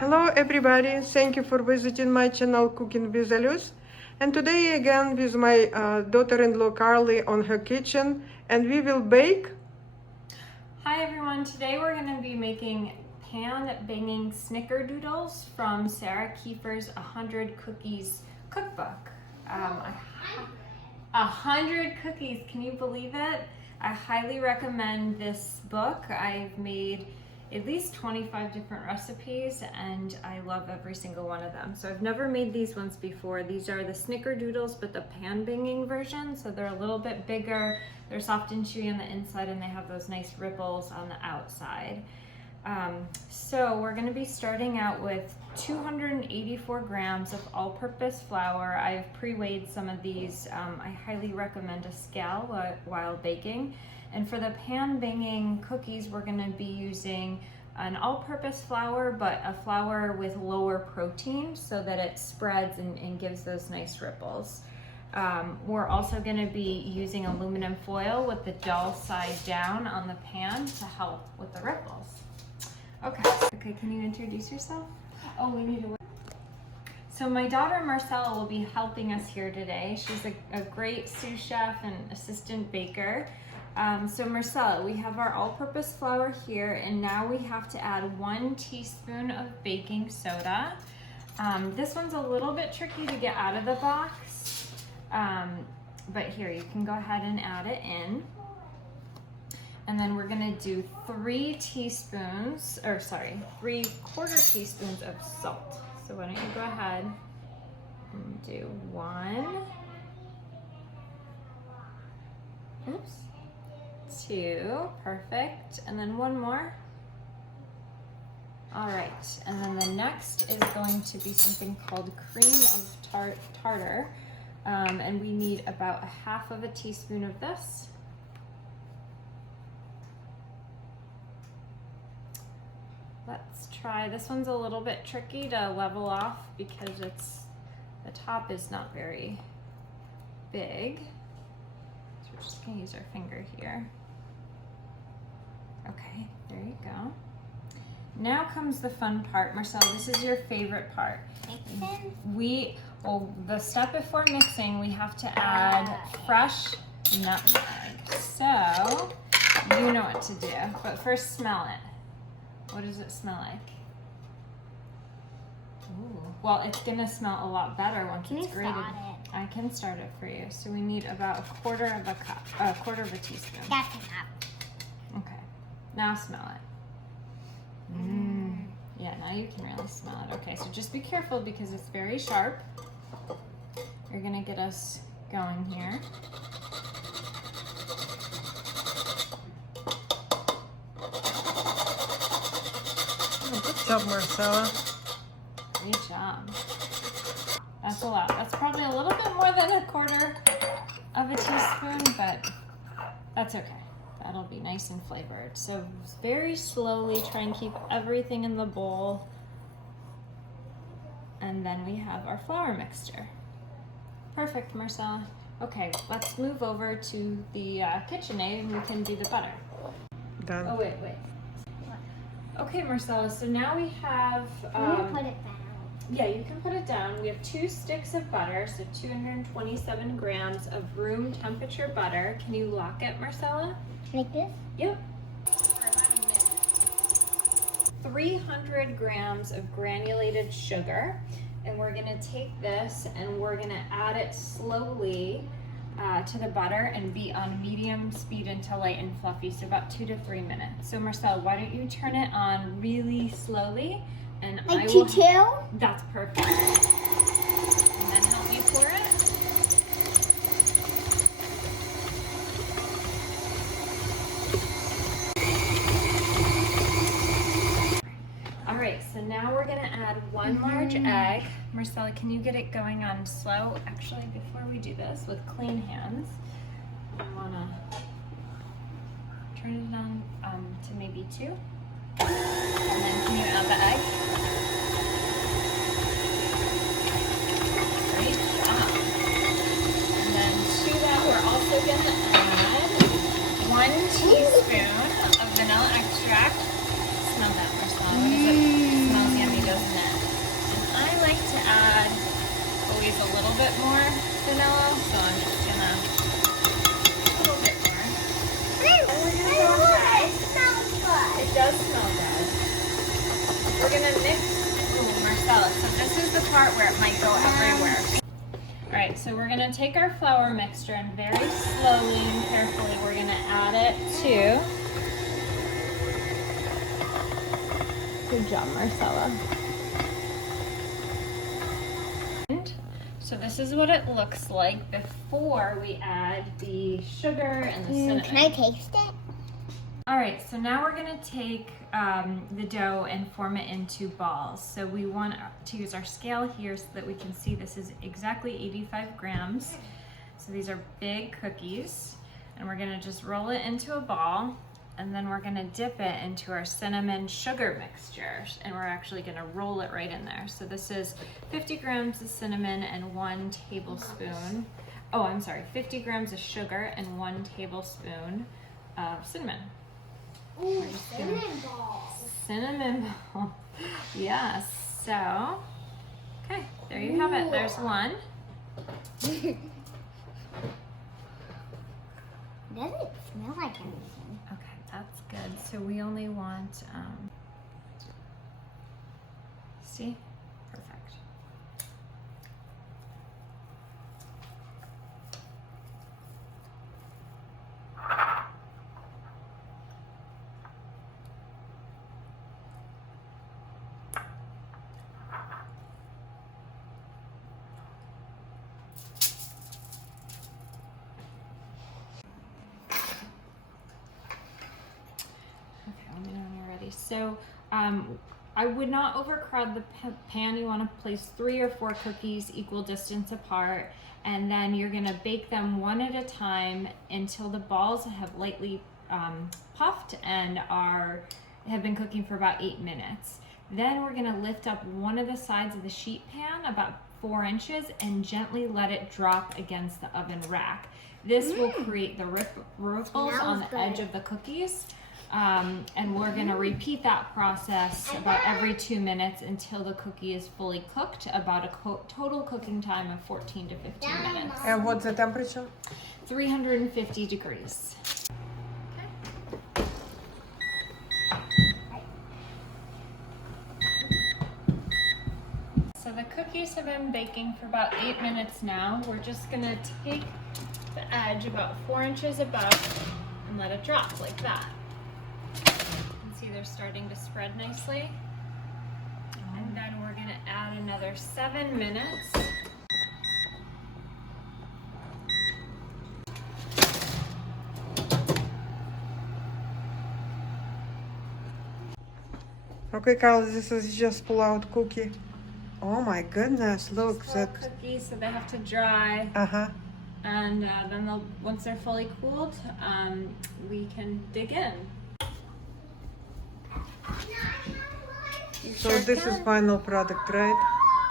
Hello everybody, thank you for visiting my channel Cooking with Alus. And today again with my daughter-in-law Carly on her kitchen, and we will bake. Hi everyone, today we're going to be making pan banging snickerdoodles from Sarah Kiefer's 100 Cookies cookbook. 100 cookies, can you believe it? I highly recommend this book. I've made at least 25 different recipes and I love every single one of them. So I've never made these ones before. These are the snickerdoodles but the pan banging version. So they're a little bit bigger, they're soft and chewy on the inside, and they have those nice ripples on the outside. So we're gonna be starting out with 284 grams of all-purpose flour. I've pre-weighed some of these. I highly recommend a scale while baking. And for the pan banging cookies, we're gonna be using an all-purpose flour, but a flour with lower protein so that it spreads and gives those nice ripples. We're also gonna be using aluminum foil with the dull side down on the pan to help with the ripples. Okay, can you introduce yourself? Oh, we need to wait. So my daughter Marcela will be helping us here today. She's a great sous chef and assistant baker. So Marcela, we have our all-purpose flour here, and now we have to add 1 teaspoon of baking soda. This one's a little bit tricky to get out of the box, but here, you can go ahead and add it in. And then we're gonna do 3 3/4 teaspoons of salt. So why don't you go ahead and do 1, oops, 2, perfect, and then 1 more. All right, and then the next is going to be something called Cream of Tartar, and we need about 1/2 teaspoon of this. Let's try, this one's a little bit tricky to level off because the top is not very big. So we're just gonna use our finger here. Okay, there you go. Now comes the fun part. Marcela, this is your favorite part. Mixing? The step before mixing, we have to add fresh nutmeg. So, you know what to do, but first smell it. What does it smell like? Ooh. Well, it's gonna smell a lot better once it's grated. I can start it for you. So we need about 1/4 of a teaspoon. That's enough. Okay. Now smell it. Yeah, now you can really smell it. Okay, so just be careful because it's very sharp. You're gonna get us going here. Good job, Marcela. Great job. That's a lot. That's probably a little bit more than 1/4 of a teaspoon, but that's okay. That'll be nice and flavored. So very slowly try and keep everything in the bowl. And then we have our flour mixture. Perfect, Marcela. Okay, let's move over to the KitchenAid and we can do the butter. Done. Oh, wait. Okay, Marcela, so now we have... I'm gonna put it down. Yeah, you can put it down. We have 2 sticks of butter, so 227 grams of room temperature butter. Can you lock it, Marcela? Like this? Yep. 300 grams of granulated sugar, and we're gonna take this and we're gonna add it slowly to the butter and be on medium speed until light and fluffy, so about 2 to 3 minutes. So Marcela, why don't you turn it on really slowly, and like I will... 2-2? That's perfect. And then help me pour it. All right, so now we're gonna add 1 large egg. Marcela, can you get it going on slow? Actually, before we do this, with clean hands, I wanna turn it on to maybe 2. And then can you add the egg? Great job. And then to that, we're also gonna add 1 teaspoon of vanilla extract. Smell that, Marcela. What is it? It smells yummy, doesn't it? part where it might go everywhere. All right, so we're gonna take our flour mixture and very slowly and carefully we're gonna add it to. Good job, Marcela. So this is what it looks like before we add the sugar and the cinnamon. Can I taste it? All right, so now we're gonna take the dough and form it into balls. So we want to use our scale here so that we can see this is exactly 85 grams. So these are big cookies, and we're gonna just roll it into a ball, and then we're gonna dip it into our cinnamon sugar mixture, and we're actually gonna roll it right in there. So this is 50 grams of cinnamon and 1 tablespoon. Oh, I'm sorry, 50 grams of sugar and 1 tablespoon of cinnamon. Ooh, cinnamon balls. Cinnamon ball. Yes. So, okay, there you have it. There's one. Doesn't smell like anything. Okay, that's good. So we only want, see? Perfect. Let me know when you're ready. So I would not overcrowd the pan. You want to place 3 or 4 cookies equal distance apart, and then you're going to bake them one at a time until the balls have lightly puffed and have been cooking for about 8 minutes. Then we're going to lift up one of the sides of the sheet pan about 4 inches and gently let it drop against the oven rack. This will create the ripples on the edge of the cookies. And we're gonna repeat that process about every 2 minutes until the cookie is fully cooked, about a total cooking time of 14 to 15 minutes. And what's the temperature? 350 degrees. So the cookies have been baking for about 8 minutes now. We're just gonna take the edge about 4 inches above and let it drop like that. See, they're starting to spread nicely. And then we're gonna add another 7 minutes. Okay, Carl, this is just pull-out cookie. Oh my goodness, look. Slow cookies, so they have to dry. Uh-huh. And then once they're fully cooled, we can dig in. So this is final product, right?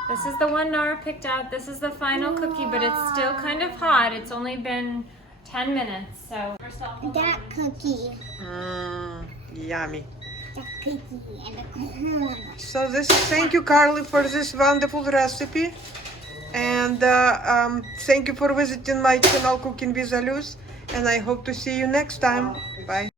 This is the one Nora picked out. This is the final cookie, but it's still kind of hot. It's only been 10 minutes, so first I'll hold That on. cookie. Yummy. That cookie and the corn. So thank you, Carly, for this wonderful recipe. And thank you for visiting my channel, Cooking with Alus. And I hope to see you next time. Bye.